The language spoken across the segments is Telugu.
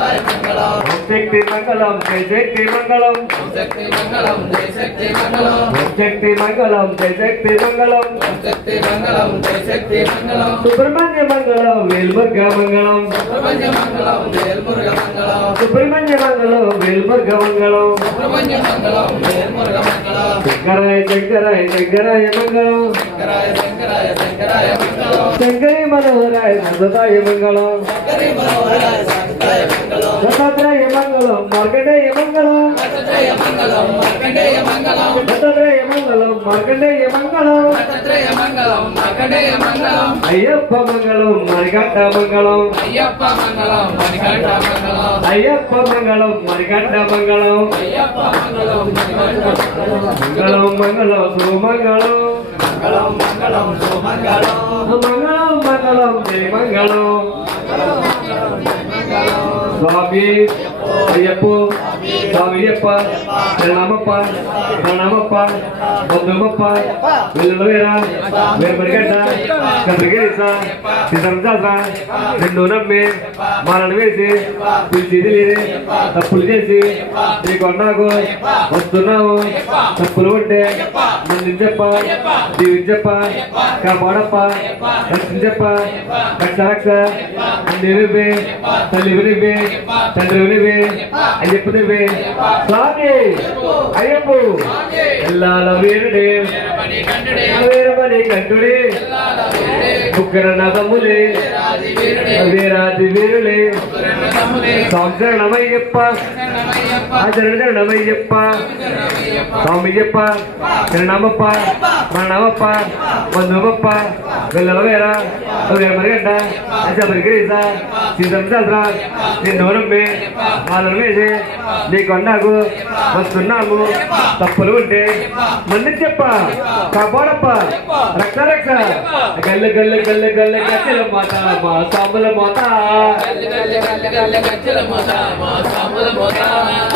శక్తి మంగళం జయ శక్తి మంగళం శక్తి మంగళం జయ శక్తి మంగళం శక్తి మంగళం జయ శక్తి మంగళం శక్తి మంగళం జయ శక్తి మంగళం సుబ్రహ్మణ్య మంగళం వేల్మురుగ మంగళం సుబ్రహ్మణ్య మంగళం వేల్మురుగ మంగళం సుబ్రహ్మణ్య మంగళం వేల్మురుగ మంగళం సుబ్రహ్మణ్య మంగళం వేల్మురుగ మంగళం శంకరాయ శంకరాయ శంకరాయ మంగళం శంకరాయ శంకరాయ శంకరాయ మంగళం శంకరి మనోహరాయ సతతాయ మంగళం శంకరి మనోహరాయ సత్తాయ మంగళం దత్తాత్రేయ మంగళం మార్కండేయ మంగళం దత్తాత్రేయ మంగళం మార్కండేయ మంగళం దత్తాత్రేయ మంగళం మార్కండేయ మంగళం దత్తాత్రేయ మంగళం మార్కండేయ మంగళం అయ్యప్ప మంగళం మరిగట్ట మంగళం అయ్యప్ప మంగళం మణికంఠ మంగళం అయ్యప్ప మంగళం మరిగట్ట మంగళం అయ్యప్ప మంగళం మణికంఠ మంగళం మంగళం సుమంగళం మంగళం మంగళం సుమంగళం మంగళం మంగళం జయ మంగళం స్వామి అయ్యప్ప స్వామి అయ్యప్ప ప్రణామప్ప ప్రణామప్ప బంధుమప్ప వెల్లువేరా వేరుమరిగడ్డ చంద్రగిరిస సీతారామశాస్త్ర రెండు నమ్మి మాలను వేసి పిలిచి తెలియని తప్పులు చేసి నీ కొండకు వస్తున్నావు తప్పులు ఉంటే మంది చెప్ప దీవిని చెప్ప కాపాడప్ప రక్షించప్ప రక్ష రక్ష అన్ని వినివే తల్లి వినివే తండ్రి వినివే అయ్యప్ప నివే స్వామి అయ్యప్ప ఎల్లాల వీరుడే వీరమణి కంఠుడే ముగ్గురన్న తమ్ములే వీరాది వీరులే సంచరణమయ్యప్ప ఆచరణమయ్యప్ప స్వామియ్యప్ప చిరణమప్ప మరణమప్ప బంధుమప్ప వెల్లవేర వేరమరిగడ్డ చంద్రగిరీస సీతారామశాస్త్ర నిన్ను నమ్మి వాళ్ళను వేసి నీ కొండకు వస్తున్నాము తప్పులు ఉంటే మంది చెప్ప కాపాడప్ప రక్ష రక్ష గల్ల గల్ల గల్ల గల్ల గచ్చల మాత మా సాముల మాత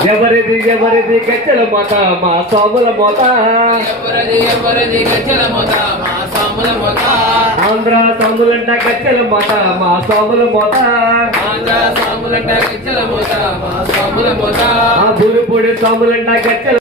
ఎవరిది ఎవరిది గచ్చల మాత మా సాముల మాత ఆంధ్ర సాములంట గచ్చల మాత మా సాముల మాత ఆ బూరుపూడి సాములంట గచ్చల